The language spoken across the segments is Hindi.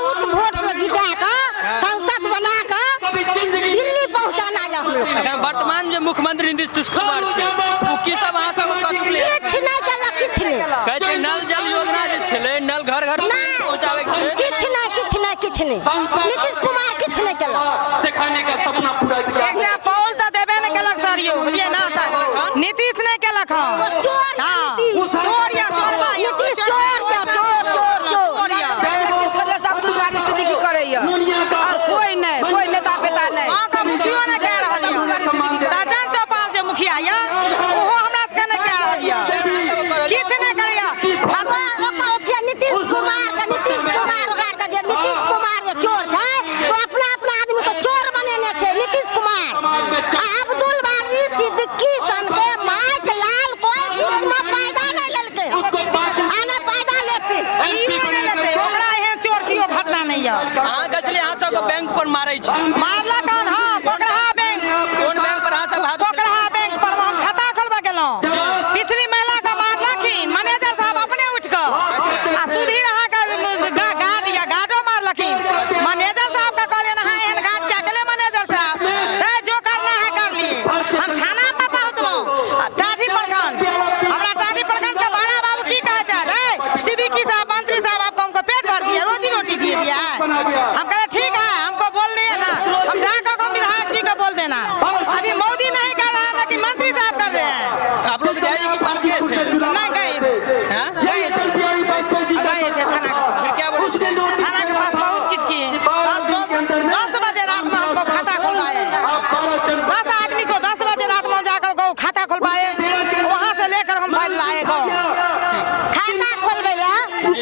बहुत वोट से जिता कर संसद बना कर दिल्ली पहुंचाना है हम लोग। वर्तमान जो मुख्यमंत्री नीतीश कुमार छे वो की सब अहाँ सब कह चुकले किछ नहीं केलक, किछ नहीं कहै छै नल जल योजना जे छले नल घर घर पहुंचावे के छै, किछ नहीं नीतीश कुमार किछ नहीं केलक। एकटा पौल तऽ देबे नहीं केलक सर यौ, बुझिए ना नीतीश नहीं केलक। अब्दुल बारी सिद्दीकी करैया और कोई नेता बेटा नहीं। मुखियो नहीं कह रहल यऽ, सज्जन चौपाल जे मुखिया यऽ ओहो हमरा सबके नहीं कह रहल यऽ, किछ नहीं करैया। नीतीश कुमार जे चोर छै तो अपना आदमी को चोर बनेने छै नीतीश कुमार। अब्दुल बारी सिद्दीकी सन के माइक लाल कोई विश्व में पैदा नहीं लेलके, आने पैदा लेते ओकरा एहन चोर कियो घटना नहीं यऽ। अहाँ कहले अहाँ सब बैंक पर मारै छै, मारला कौन? हाँ, कोकरहा बैंक। कोन बैंक पर अहाँ सब हाथ कोकरहा बैंक पर हम खाता खोलबा गेलौं, पिछली महिला का मारलखिन मैनेजर साहब अपने उठ के आ सुधीर अहाँ का गार्ड या गार्डो मारलखिन। मैनेजर साहब का कहले ना एहन काज क्या केले मैनेजर साहब, जो करना है कर लिए। हम थाना पे पहुंचलौं, टाटी प्रखंड, हमरा टाटी प्रखंड के बड़ा बाबू की कहे चाहे सिद्दीकी साहब मंत्री साहब आपको हमको पेट भर दिया, रोजी रोटी दे दिया है। हम कहे ठीक है, हमको बोल दिए ना, हम जाकर विधायक जी को बोल देना। अभी मोदी नहीं कर रहा है ना कि मंत्री साहब कर रहे हैं। आप लोग विधायक जी के पास गए थे? नहीं गए थे थाना के पास। क्या बोले? थाना के पास बहुत कुछ किए। 10 बजे रात में हमको खाता खुलवाए, 10 आदमी को 10 बजे रात में जाकर गौ खाता खुलवाए, वहाँ से लेकर हम पैदल लाए गौ। खाता खोलबे ला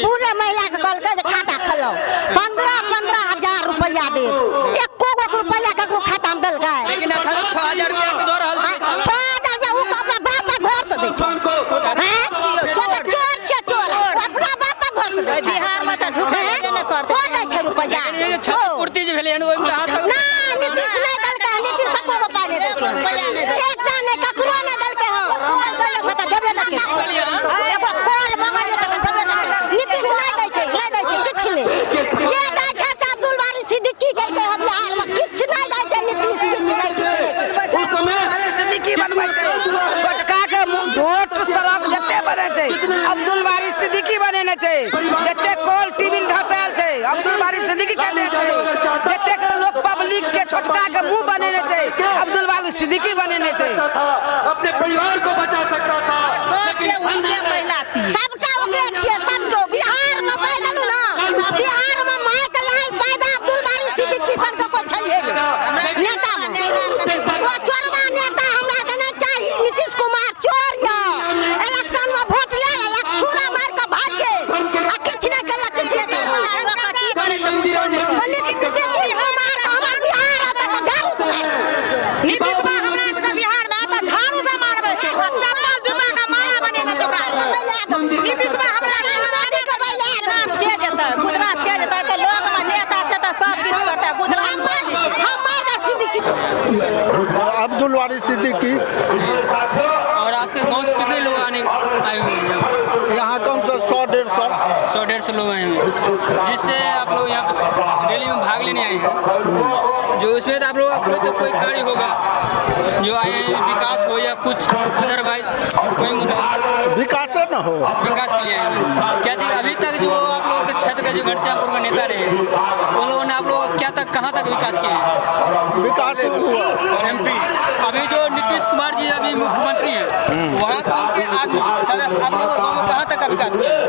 पूरे महिला के कहलकै जे खाता खोलो, 15,000 रुपया दे, एको गो रुपया ककरो खाता में देलकै। लेकिन अखन 6,000 रुपया के दऽ रहल छै। 6,000 रुपया उ अपना बाप के घर से दै छै। छोटा चोर छै, चोर अपना बाप के घर से दै छै। बिहार में तो ढुके नहीं करते, ओ दै छै रुपया। ये क्षतिपूर्ति जे भेलै हन ओहि में अहाँ सब ना नीतीश नहीं देलकै, नीतीश एको रुपया नहीं देलकै, एकटा नहीं ककरो नहीं देलकै हो। देबे नहीं केलकै, एगो कॉल मंगल से देबे नहीं केलकै। नीतीश नहीं दै छै किछ नहीं, जे दै छै से अब्दुल बारी सिद्दीकी केलकै हो बिहार में, किछ नहीं दै छै नीतीश, किछ नहीं। सिद्दीकी बनबै छै, छोटका के वोट सड़क जते बने छै अब्दुल बारी सिद्दीकी बनेने छै, जते कॉल टीवी धसायल छै अब्दुल बारी सिद्दीकी कहने छै, जते के लोग पब्लिक के छोटका के मुंह बनेने छै अब्दुल बारी सिद्दीकी बनेने छै। अपने परिवार को बचा सकता था। महिला छी सबका ओकरे छियै, सबको बिहार में कह देलु ना, बिहार में माइक लाल पैदा अब्दुल बारी सिद्दीकी सन के कोई छैहे नहीं नेता में। वो चोरवा नेता हमरा के नहीं चाहिए, नीतीश कुमार चोर या इलेक्शन में वोट ले लेलक, छुरा मार के भाग गेल आ किछ नहीं केलक, किछ नहीं केलक। नीतीश कुमार का हमर बिहार आता तो झाड़ू से मार, नीतीश बा हमरा सबके बिहार में आता झाड़ू से मारबै, चप्पल जूता का माला बनेने चुका। नीतीश बा हमरा मोदी के बैले के जेतै, गुजरात के जेतै तो लोग में नेता छै तो सब किछ करतै। गुजरात हमार का सिद्दीकी अब्दुल बारी सिद्दीकी। और आपके गांव से कितने लोग आए हुए हैं? यहाँ कम से 100-150 लोग आए हुए हैं, जिससे आप लोग यहाँ पर रैली में भाग लेने आए हैं। जो उसमें तो आप लोग तो कोई कार्य होगा जो आए हैं, विकास हो या कुछ अदरवाइज कोई मुद्दा विकास न हो, विकास के लिए आए हैं। क्या चीज अभी तक जो आप लोगों के क्षेत्र के जो घनश्यामपुर का नेता रहे उन लोगों ने आप लोग क्या तक कहाँ तक विकास किए हैं? विकास हुआ। MP अभी जो नीतीश कुमार जी अभी मुख्यमंत्री हैं, वहाँ का उनके आदमी सदस्य आप लोगों गाँव में कहाँ तक का विकास किया है?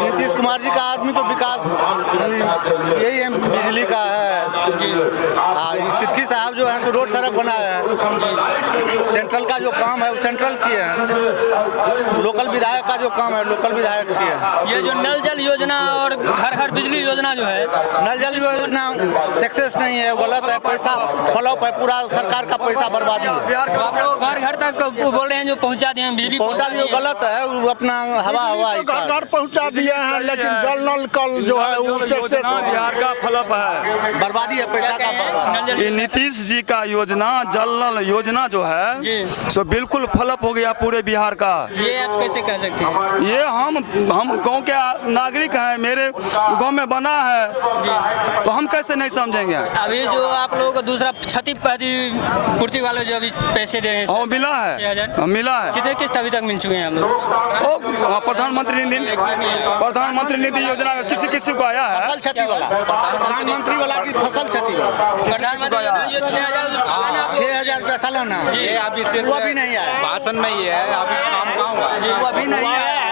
नीतीश कुमार जी का आदमी तो विकास यही है, बिजली का है। सिद्दीकी साहब जो है रोड सड़क बनाया है, सेंट्रल का जो काम है वो सेंट्रल किए हैं, लोकल विधायक का जो काम है लोकल विधायक किए हैं। ये जो नल जल योजना और घर घर बिजली योजना जो है, नल जल योजना सक्सेस नहीं है, गलत है, पैसा फ्लॉप है, पूरा सरकार का पैसा बर्बादी है। तो आप लोग घर घर तक बोल रहे हैं जो पहुँचा दिए हैं बिजली, पहुँचा दिए, गलत है, वो अपना हवा घर घर पहुँचा दिए हैं, लेकिन जल नल कल जो है वो सक्सेस बिहार का फ्लॉप है, बर्बादी है, पैसा का बर्बाद। ये नीतीश जी का योजना जल नल योजना जो है जी। सो बिल्कुल फ्लॉप हो गया पूरे बिहार का। ये आप कैसे कह सकते हैं? ये हम गांव के नागरिक हैं, मेरे गांव में बना है तो हम कैसे नहीं समझेंगे। अभी जो आप लोगों को दूसरा पूर्ति वाले जो अभी पैसे दे रहे हैं मिला 6,000 है, मिला है। कितने किस्त अभी तक मिल चुके हैं हम लोग? प्रधानमंत्री निधि योजना किसी किसी को आया है। फसल क्षति वाला, प्रधानमंत्री वाला की फसल क्षति वाला प्रधानमंत्री ये 6,000 सालाना 6,000 रुपया सालाना, ये अभी वो अभी नहीं आया, भाषण में ही है, अभी काम कहाँ हुआ? वो अभी नहीं आया है।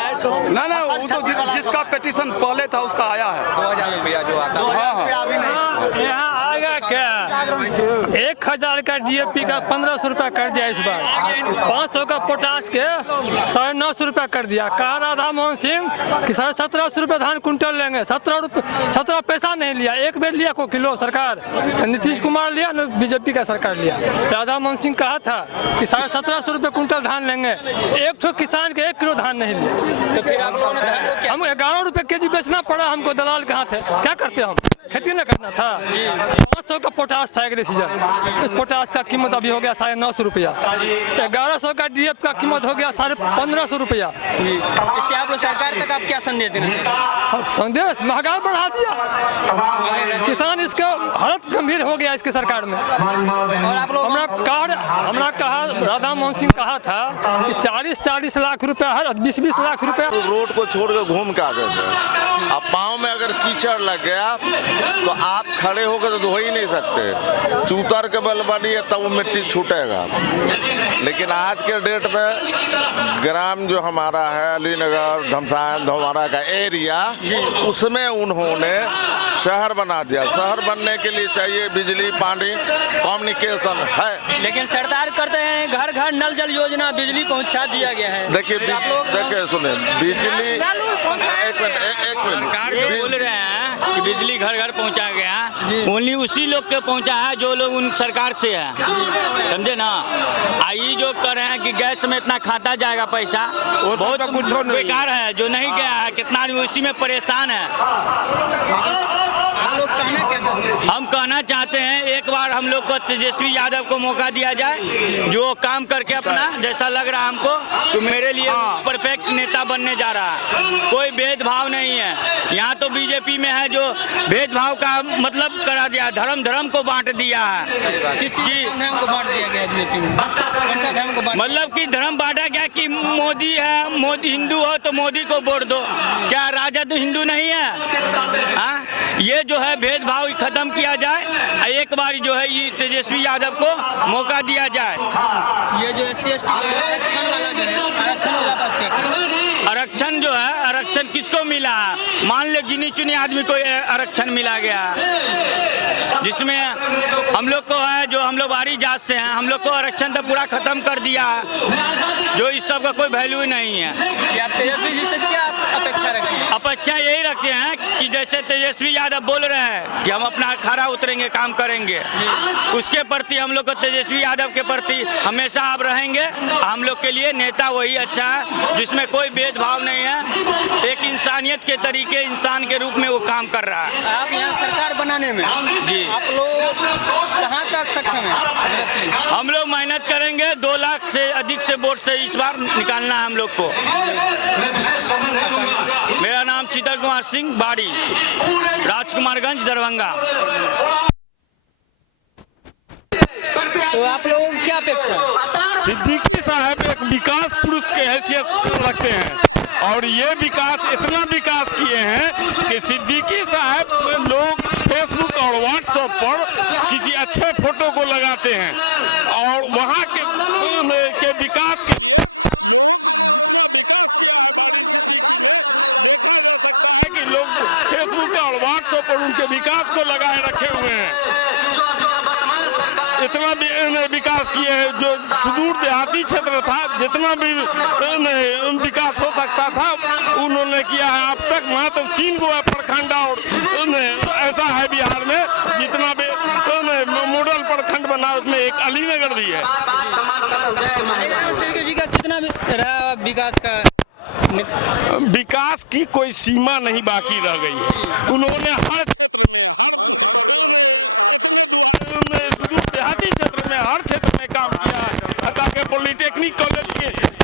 ना वो तो जिसका पिटीशन पहले था उसका आया है। 2,000 रुपया जो आता है। 2,000 रुपया अभी नहीं। यहाँ आएगा क्या? 1,000 का DAP का 1,500 रुपया कर दिया इस बार, 500 का पोटास के 950 रुपया कर दिया। कहा राधा मोहन सिंह कि 1750 रुपये धान कुंटल लेंगे, 17 पैसा नहीं लिया, एक बेर लिया को किलो सरकार, नीतीश कुमार लिया न BJP का सरकार लिया। राधा मोहन सिंह कहा था कि 1750 रुपये कुंटल धान लेंगे, एक ठो किसान के 1 किलो धान नहीं लिया। तो फिर आप लोगों ने धान को क्या? हम 11 रुपये केजी बेचना पड़ा हमको, दलाल कहाँ थे, क्या करते हम, खेती न करना था। 500 का पोटास था अगले सीजन, इस पोटास का कीमत अभी हो गया 950 रुपया। 1100 का DAP का कीमत हो गया 1,500 रुपया। इससे आप लोग सरकार तक आप क्या संदेश देना चाहते हैं? संदेश महंगाई बढ़ा दिया, किसान इसका हालत गंभीर हो गया इसके सरकार में। और आप लोग हमरा कहा राधा मोहन सिंह कहा था कि 40 लाख रुपया, हर 20 लाख रुपया रोड को छोड़ कर घूम के आते थे। अब पाँव में अगर कीचड़ लग गया तो आप खड़े होकर तो धो ही नहीं सकते, चूतर के बल बनिए तब वो मिट्टी छूटेगा। लेकिन आज के डेट में ग्राम जो हमारा है अलीनगर धमसान धोमारा का एरिया, उसमें उन्होंने शहर बना दिया। शहर बनने के लिए चाहिए बिजली, पानी, कम्युनिकेशन है। लेकिन सरकार करते हैं घर घर नल जल योजना, बिजली पहुंचा दिया गया है। देखिए सुने, बिजली एक मिनट ये बोल रहे हैं कि बिजली घर घर पहुंचा गया, ओनली उसी लोग के पहुंचा है जो लोग उन सरकार से है, समझे ना। आई जो कर रहे हैं कि गैस में इतना खाता जाएगा पैसा, वो बहुत बेकार है। जो नहीं गया है कितना आदमी उसी में परेशान है। आप लोग कहना क्या चाहते हैं? हम कहना चाहते हैं एक बार हम लोग को तेजस्वी यादव को मौका दिया जाए, जो काम करके अपना जैसा लग रहा है हमको तो मेरे लिए परफेक्ट नेता बनने जा रहा है। कोई भेदभाव नहीं है यहाँ तो। BJP में है जो भेदभाव का मतलब करा दिया, धर्म को बांट दिया है। किस धर्म को बांट दिया गया है BJP में? कौन सा धर्म को बांट? मतलब कि धर्म बांटा गया कि मोदी है, मोदी हिंदू हो तो मोदी को वोट दो। क्या राजद हिंदू नहीं है? हाँ, ये जो है भेदभाव खत्म किया जाए, एक बार जो है ये तेजस्वी यादव को मौका दिया जाए। ये जो SC/ST आरक्षण वाला जो है, आरक्षण वाला बात क्या करें? आरक्षण जो है, आरक्षण किसको मिला? मान ले गिनी चुनी आदमी को आरक्षण मिला गया, जिसमें हम लोग को है जो हम लोग बाहरी जात से हैं, हम लोग को आरक्षण तो पूरा खत्म कर दिया है, जो इस सब का कोई वैल्यू ही नहीं है। आप तेजस्वी जी से क्या अपेक्षा रखते हैं? अपेक्षा यही रखते हैं कि जैसे तेजस्वी यादव बोल रहे हैं कि हम अपना खरा उतरेंगे, काम करेंगे, उसके प्रति हम लोग को तेजस्वी यादव के प्रति हमेशा आप रहेंगे। हम लोग के लिए नेता वही अच्छा है जिसमें कोई भेदभाव नहीं है, एक इंसानियत के तरीके इंसान के रूप में वो काम कर रहा है। आप यहाँ सरकार बनाने में जी आप लोग कहाँ तक सक्षम हैं? हम लोग मेहनत करेंगे, 2 लाख से अधिक से वोट से इस बार निकालना है हम लोग को। मेरा नाम शीतल कुमार सिंह बाड़ी, राजकुमारगंज, दरभंगा। तो आप लोगों की क्या अपेक्षा है? सिद्दीकी साहब एक विकास पुरुष के हैसियत रखते हैं और ये विकास इतना विकास किए हैं कि सिद्दीकी साहब लोग फेसबुक और व्हाट्सएप पर किसी अच्छे फोटो को लगाते हैं और वहाँ के विकास के लोग फेसबुक और व्हाट्सएप पर उनके विकास को लगाए रखे हुए हैं। इतना भी विकास किए हैं, जो सुदूर देहाती क्षेत्र था जितना भी विकास हो सकता था उन्होंने किया है। अब तक मात्र 3 गो प्रखंड और ऐसा है बिहार में जितना भी मॉडल प्रखंड बना, उसमें एक अलीनगर भी है। जी का कितना रहा विकास का? विकास की कोई सीमा नहीं बाकी रह गई है। उन्होंने हर उन्होंने हर क्षेत्र में काम किया है। हटा के पॉलिटेक्निक कॉलेज के लिए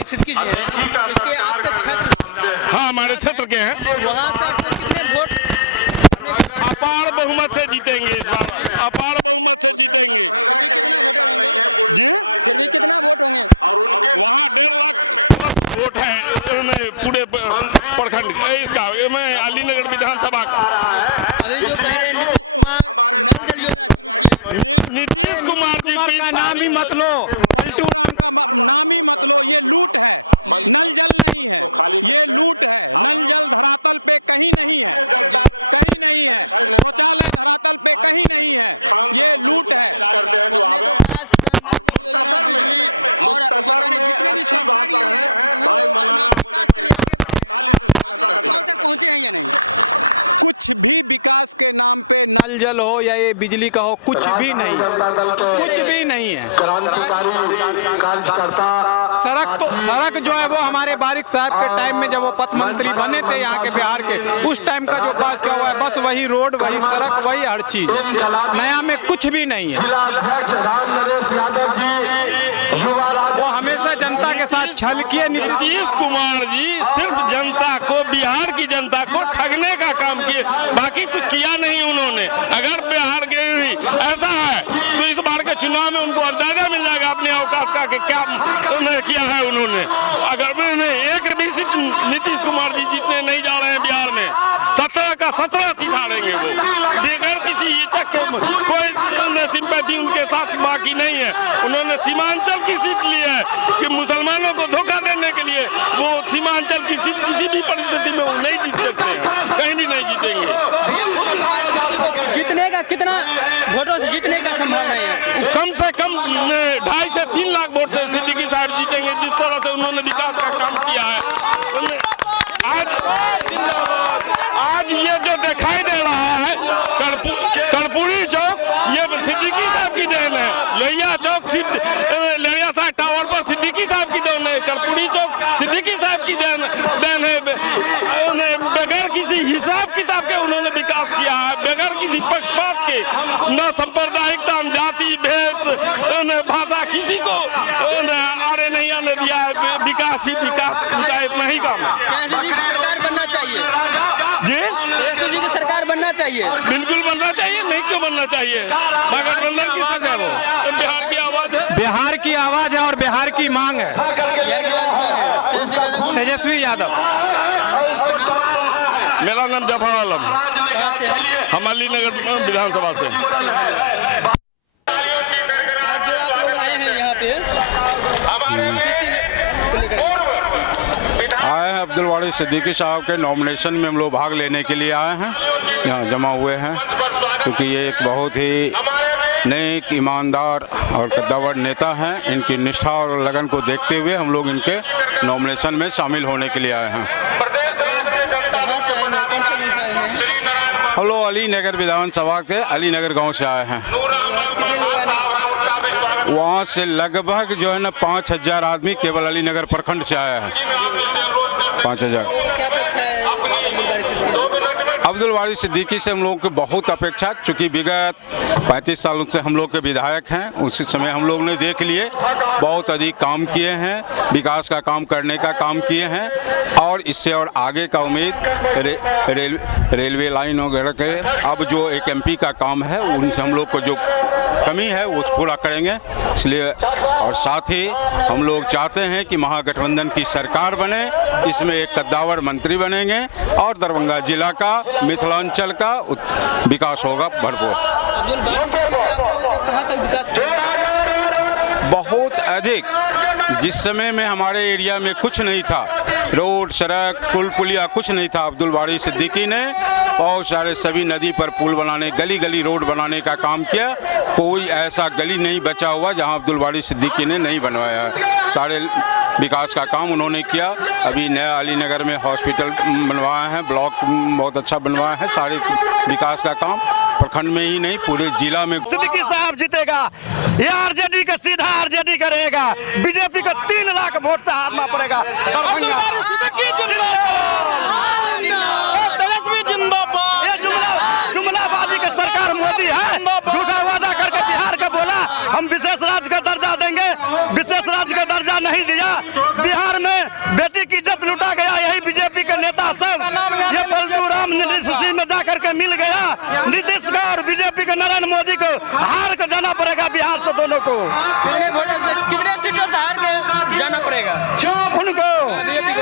सिद्दीकी जी हैं, इसके आपके क्षेत्र, हाँ हमारे क्षेत्र के हैं, वहाँ से आपको कितने वोट अपार बहुमत से जीतेंगे इस बार। अपार वोट है पूरे प्रखंड इसका, मैं अलीनगर विधानसभा का। अभी जो कह रहे हैं नीतीश कुमार जी का नाम ही मत लो। जल हो या ये बिजली का हो, कुछ भी नहीं, कुछ भी नहीं है। सड़क जो है वो हमारे बारिक साहब के टाइम में जब वो पथ मंत्री बने थे यहाँ के बिहार के, उस टाइम का जो पास किया हुआ है बस वही रोड, वही सड़क, वही हर चीज, नया में कुछ भी नहीं है। वो हमेशा जनता के साथ छल किए। नीतीश कुमार जी सिर्फ जनता को, बिहार की जनता को ठगने का काम किए, बाकी कुछ किया नहीं उन्होंने। अगर बिहार के ऐसा है तो इस बार के चुनाव में उनको अंदाजा मिल जाएगा अपने औकात का कि क्या किया है उन्होंने। अगर एक भी सीट नीतीश कुमार जी जीतने नहीं जा रहे हैं बिहार में, 17 का 17 सीट हारेंगे वो, बगैर किसी हिचक के। कोई सिंपैथी उनके साथ बाकी नहीं है। उन्होंने सीमांचल की सीट ली है कि मुसलमानों को धोखा देने के लिए, वो सीमांचल की सीट किसी भी परिस्थिति में वो नहीं जीत सकते हैं, कहीं भी नहीं जीतेंगे। जीतने का कितना वोटों से जीतने का संभावना है? कम से कम 2.5 से 3 लाख वोट से सिद्दीकी साहब जीतेंगे, जिस तरह से उन्होंने विकास का काम किया है। आज ये जो दिखाई दे रहा है कर्पूरी चौक, ये सिद्दीकी साहब की देन है। लोहिया चौक लोहिया साहब टावर पर सिद्दीकी साहब की देन है। कर्पूरी चौक सिद्दीकी साहब की देन है। बगैर किसी हिसाब किताब के उन्होंने विकास किया है, बगैर किसी पक्षपात के, न सांप्रदायिकता, जाति, भेद, भाषा, किसी को आड़े नहीं आने दिया है। विकास ही विकास, उनका इतना ही काम है। सरकार बनना चाहिए जी, जी की सरकार बनना चाहिए, बिल्कुल बनना चाहिए। नहीं क्यों बनना चाहिए? गठबंधन की आवाज है, वो बिहार की आवाज है, बिहार की आवाज है और बिहार की मांग है। तेजस्वी यादव। मेरा नाम जफर आलम, हम अलीनगर विधानसभा से। जो आप लोग आए हैं यहाँ पे, आए हैं अब्दुल वारिस सिद्दीकी साहब के नॉमिनेशन में हम लोग भाग लेने के लिए आए हैं, यहाँ जमा हुए हैं, क्योंकि ये एक बहुत ही नेक, ईमानदार और कद्दावर नेता हैं। इनकी निष्ठा और लगन को देखते हुए हम लोग इनके नॉमिनेशन में शामिल होने के लिए आए हैं। हम लोग अलीनगर विधानसभा के अलीनगर गांव से आए हैं। वहाँ से लगभग जो है ना 5000 आदमी केवल अलीनगर प्रखंड से आया है। 5000। अब्दुल वारिस सिद्दीकी से हम लोगों की बहुत अपेक्षा, चूँकि विगत 35 सालों से हम लोग के विधायक हैं, उसी समय हम लोग ने देख लिए, बहुत अधिक काम किए हैं, विकास का काम करने का काम किए हैं, और इससे और आगे का उम्मीद रेलवे लाइन वगैरह के, अब जो एक MP का काम है उनसे हम लोग को जो कमी है वो पूरा करेंगे। इसलिए और साथ ही हम लोग चाहते हैं कि महागठबंधन की सरकार बने, इसमें एक कद्दावर मंत्री बनेंगे और दरभंगा जिला का, मिथिलांचल का विकास होगा भरपूर। कहाँ तक विकास बहुत अधिक। जिस समय में हमारे एरिया में कुछ नहीं था, रोड, सड़क, पुल पुलिया कुछ नहीं था, अब्दुल वारिस सिद्दीकी ने बहुत सारे सभी नदी पर पुल बनाने, गली गली रोड बनाने का काम किया। कोई ऐसा गली नहीं बचा हुआ जहां अब्दुल वारिस सिद्दीकी ने नहीं बनवाया। सारे विकास का काम उन्होंने किया। अभी नया अलीनगर में हॉस्पिटल बनवाया है, ब्लॉक बहुत अच्छा बनवाया है। सारे विकास का काम प्रखंड में ही नहीं पूरे जिला में। सिद्दीकी साहब जीतेगा, ये आरजेडी का सीधा आरजेडी का रहेगा। बीजेपी को 3 लाख वोट से हारना पड़ेगा। जुमलाबाजी का सरकार मोदी है, झूठा वादा करके बिहार का बोला हम विशेष राज्य का दर्जा देंगे, विशेष राज्य का दर्जा नहीं दिया। बिहार में बेटी की इज्जत लूटा गया, यही बीजेपी के नेता सब। ये पलटू राम नीतीश में जाकर के मिल गया। नीतीश का और बीजेपी के नरेंद्र मोदी को हार कर जाना पड़ेगा बिहार से दोनों को। कितने सीटों से हार के जाना पड़ेगा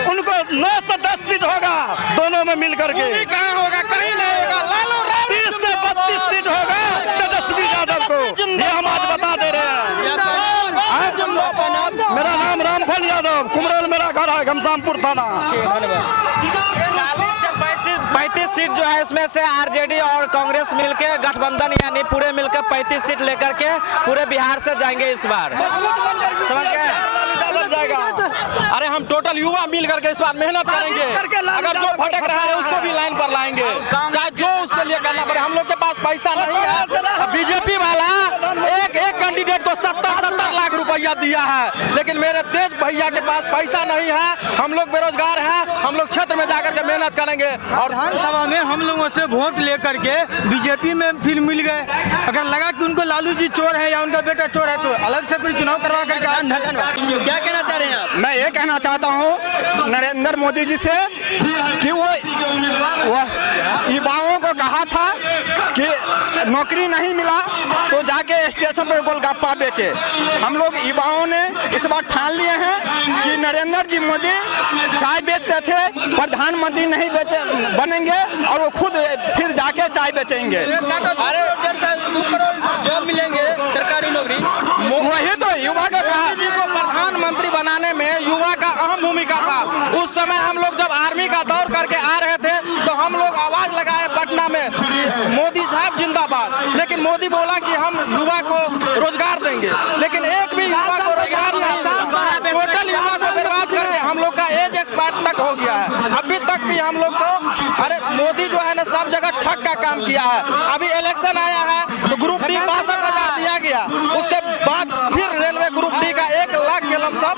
उनको 9 से 10 सीट होगा दोनों में मिल करके। कहाँ होगा? कहीं नहीं होगा। लालू 30 से 32 सीट होगा तेजस्वी यादव को, ये हम आज बता दे रहे हैं। मेरा नाम रामफल यादव, कुमरल मेरा घर है, घमसामपुर थाना। 40 से 35 सीट जो है इसमें से आरजेडी और कांग्रेस मिलके गठबंधन यानी पूरे मिलकर 35 सीट लेकर के पूरे बिहार से जाएंगे इस बार। समझ गए? अरे हम टोटल युवा मिल करके इस बार मेहनत करेंगे। अगर जो भटक रहा है उसको भी लाइन पर लाएंगे, चाहे जो उसके लिए करना पड़े। हम लोग के पास पैसा नहीं है। बीजेपी वाला एक कैंडिडेट को 70 लाख रुपया दिया है, लेकिन मेरे तेज भैया के पास पैसा नहीं है। हम लोग बेरोजगार हैं, हम लोग क्षेत्र में जाकर के मेहनत करेंगे। और विधानसभा में हम लोगों से वोट लेकर के बीजेपी में फिर मिल गए। अगर लगा कि उनको लालू जी चोर है या उनका बेटा चोर है तो अलग से फिर चुनाव करवा कर क्या कहना चाह रहे हैं आप? मैं ये कहना चाहता हूँ नरेंद्र मोदी जी से कि वो युवाओं को कहा था कि नौकरी नहीं मिला तो जाके स्टेशन पर गोलगप्पा बेचे। हम लोग युवाओं ने इस बार ठान लिए हैं कि नरेंद्र जी मोदी चाय बेचते थे, प्रधानमंत्री नहीं बनेंगे और वो खुद फिर जाके चाय बेचेंगे। अरे 2 करोड़ जॉब मिलेंगे, सरकारी नौकरी। वही तो युवा का कहा। जी को प्रधानमंत्री बनाने में युवा का अहम भूमिका था। उस समय हम लोग जब आर्मी का दौर करके आ रहे थे तो हम लोग आवाज लगाए पटना में मोदी साहब जिंदाबाद। लेकिन मोदी बोला कि हम युवा को रोजगार देंगे, लेकिन एक भी युवा को रोजगार नहीं। टोटल युवा को बर्बाद करके हम लोग का एज एक्सपायर तक हो गया है। अभी तक भी हम लोग को अरे मोदी जो है ना सब जगह ठग का काम किया है। अभी इलेक्शन आया है तो ग्रुप डी 62,000 दिया गया, उसके बाद फिर रेलवे ग्रुप डी का 1 लाख के लमसम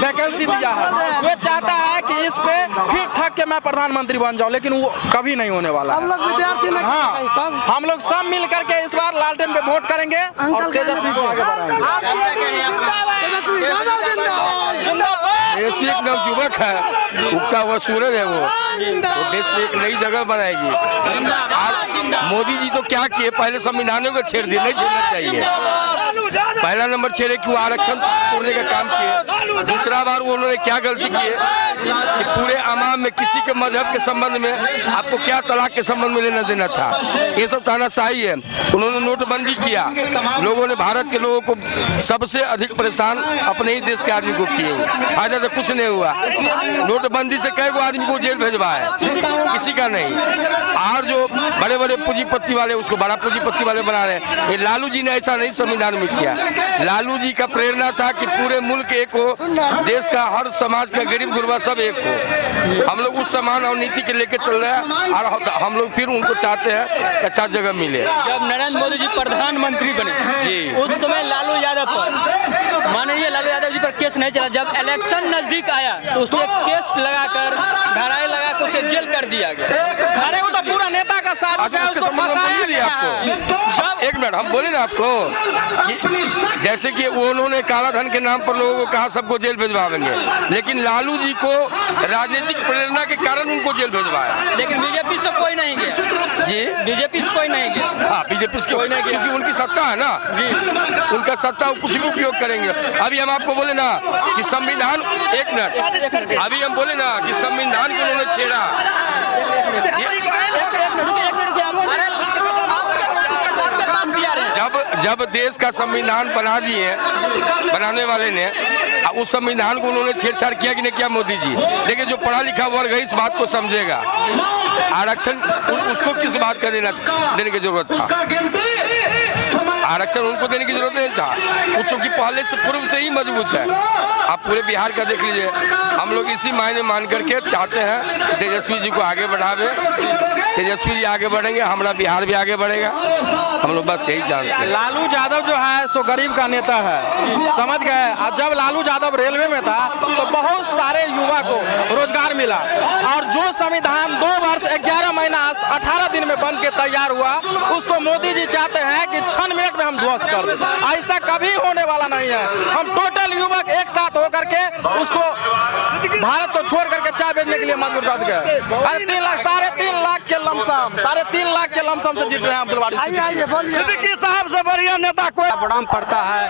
वैकेंसी दिया है। वे चाहता है कि इस पे फिर ठग के मैं प्रधानमंत्री बन जाऊं, लेकिन वो कभी नहीं होने वाला। हम लोग विद्यार्थी हम लोग सब मिल करके इस बार लालटेन पे वोट करेंगे और तेजस्वी को आगे बढ़ाएंगे। देश में एक नवयुवक है, उगता हुआ सूरज है वो देश में एक नई जगह बनाएगी। आज मोदी जी तो क्या किए, पहले संविधानों को छेड़ दिए, नहीं छेड़ना चाहिए। पहला नंबर छेड़े कि वो आरक्षण तोड़ने का काम किए। दूसरा बार वो उन्होंने क्या गलती की है कि पूरे अवाम में किसी के मजहब के संबंध में आपको क्या तलाक के संबंध में लेना देना था, ये सब तानाशाही है। उन्होंने नोटबंदी किया, लोगों ने भारत के लोगों को सबसे अधिक परेशान अपने ही देश के आदमी को किए। आज तक कुछ नहीं हुआ। नोटबंदी से कई गो आदमी को जेल भेजवा है, किसी का नहीं। और जो बड़े बड़े पूंजीपति वाले उसको बड़ा पूंजीपति वाले बना रहे हैं। ये लालू जी ने ऐसा नहीं संविधान में किया। लालू जी का प्रेरणा था कि पूरे मुल्क एक हो, देश का हर समाज का गरीब गुरबा सब एक हो। हम लोग उस समान और नीति के लेके चल रहे हैं और हम लोग फिर उनको चाहते हैं अच्छा जगह मिले। जब नरेंद्र मोदी जी प्रधानमंत्री बने जी, उस समय लालू यादव पर माननीय लालू यादव जी पर केस नहीं चला। जब इलेक्शन नजदीक आया तो उसमें केस लगाकर धाराएं लगाकर उसे जेल कर दिया गया। अरे वो तो पूरा नेता का साथ अच्छा उसके संबंध में बोल दिया आपको। जब एक मिनट हम बोले ना आपको कि जैसे कि उन्होंने काला धन के नाम पर लोगों को कहा सबको जेल भिजवाएंगे, लेकिन लालू जी को राजनीतिक प्रेरणा के कारण उनको जेल भिजवाया। लेकिन बीजेपी से कोई नहीं गया जी, बीजेपी से कोई नहीं गया। हाँ बीजेपी से कोई नहीं गया क्योंकि उनकी सत्ता है ना जी, उनका सत्ता कुछ भी उपयोग करेंगे। अभी हम आपको बोले ना कि संविधान, एक मिनट, अभी हम बोले ना कि संविधान को उन्होंने छेड़ा। जब देश का संविधान बना दिए बनाने वाले ने, उस संविधान को उन्होंने छेड़छाड़ किया कि नहीं किया मोदी जी। लेकिन जो पढ़ा लिखा वर्ग है इस बात को समझेगा। आरक्षण उसको किस बात का देने की जरूरत था। आरक्षण उनको देने की जरूरत नहीं था, वो चूँकि पहले से पूर्व से ही मजबूत है। आप पूरे बिहार का देख लीजिए, हम लोग इसी मायने मान करके चाहते हैं कि तेजस्वी जी को आगे बढ़ावे। तेजस्वी जी आगे बढ़ेंगे, हमारा बिहार भी आगे बढ़ेगा, हम लोग बस यही चाहते हैं। लालू यादव जो है सो गरीब का नेता है, समझ गए। और जब लालू यादव रेलवे में था तो बहुत सारे युवा को रोजगार मिला, और जो संविधान 2 वर्ष 11 महीना 18 दिन में बन के तैयार हुआ, उसको मोदी जी चाहते हैं कि 6 मिनट में हम ध्वस्त कर दें। ऐसा कभी होने वाला नहीं है। हम टोटल युवक एक साथ होकर के उसको भारत को छोड़ करके चाय बेचने के लिए मजबूर कर गए। अरे 3 लाख 3.5 लाख के लमसम, 3.5 लाख के लमसम से जीत रहे हैं अब्दुल वारिस सिद्दीकी साहब से बढ़िया नेता कोई बड़ा पड़ता है।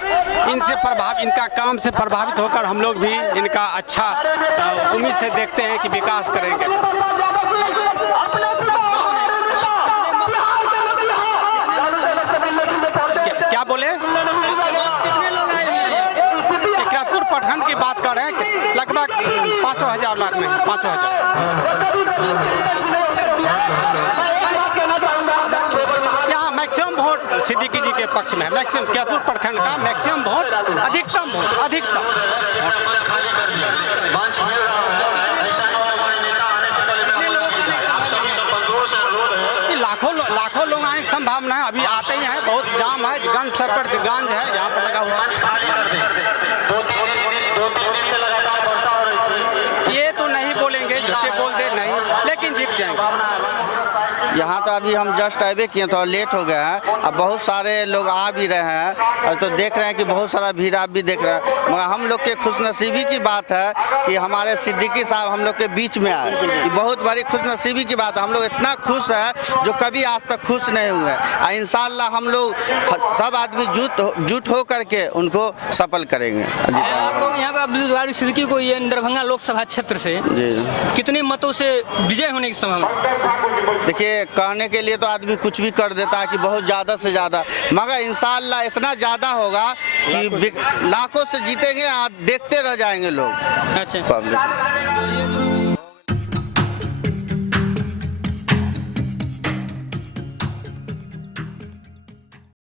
इनसे इनका काम से प्रभावित होकर हम लोग भी इनका अच्छा उम्मीद से देखते हैं कि विकास करेंगे। क्या बोले? इकरातपुर प्रखंड की बात कर रहे हैं, लगभग 5,000 लाख में 5,000। यहाँ मैक्सिमम वोट सिद्दीकी जी के पक्ष में है। मैक्सिमम इकरातपुर प्रखंड का मैक्सिमम वोट, अधिकतम लाखों लोग आने की संभावना है। अभी आते ही हैं, बहुत जाम है, गंज सर्कट गंज है यहाँ पर लगा हुआ है। ये तो नहीं बोलेंगे, झूठे बोल दे नहीं, लेकिन जीत जाएंगे। यहाँ तो अभी हम जस्ट आए किए तो लेट हो गया है। अब बहुत सारे लोग आ भी रहे हैं और तो देख रहे हैं कि बहुत सारा भीड़ आप भी देख रहे हैं। मगर हम लोग के खुशनसीबी की बात है कि हमारे सिद्दीकी साहब हम लोग के बीच में आए। ये बहुत बड़ी खुशनसीबी की बात है। हम लोग इतना खुश है जो कभी आज तक खुश नहीं हुए। और इंशाल्लाह हम लोग सब आदमी जुट हो करके उनको सफल करेंगे। आप लोग यहाँ पे अब्दुल वारिस सिद्दीकी को ये दरभंगा लोकसभा क्षेत्र से कितने मतों से विजय होने की संभावना? देखिए, कहने के लिए तो आदमी कुछ भी कर देता है कि बहुत ज़्यादा से ज़्यादा, मगर इंशाल्लाह इतना ज़्यादा होगा कि लाखों से जीतेंगे, देखते रह जाएंगे लोग। अच्छा।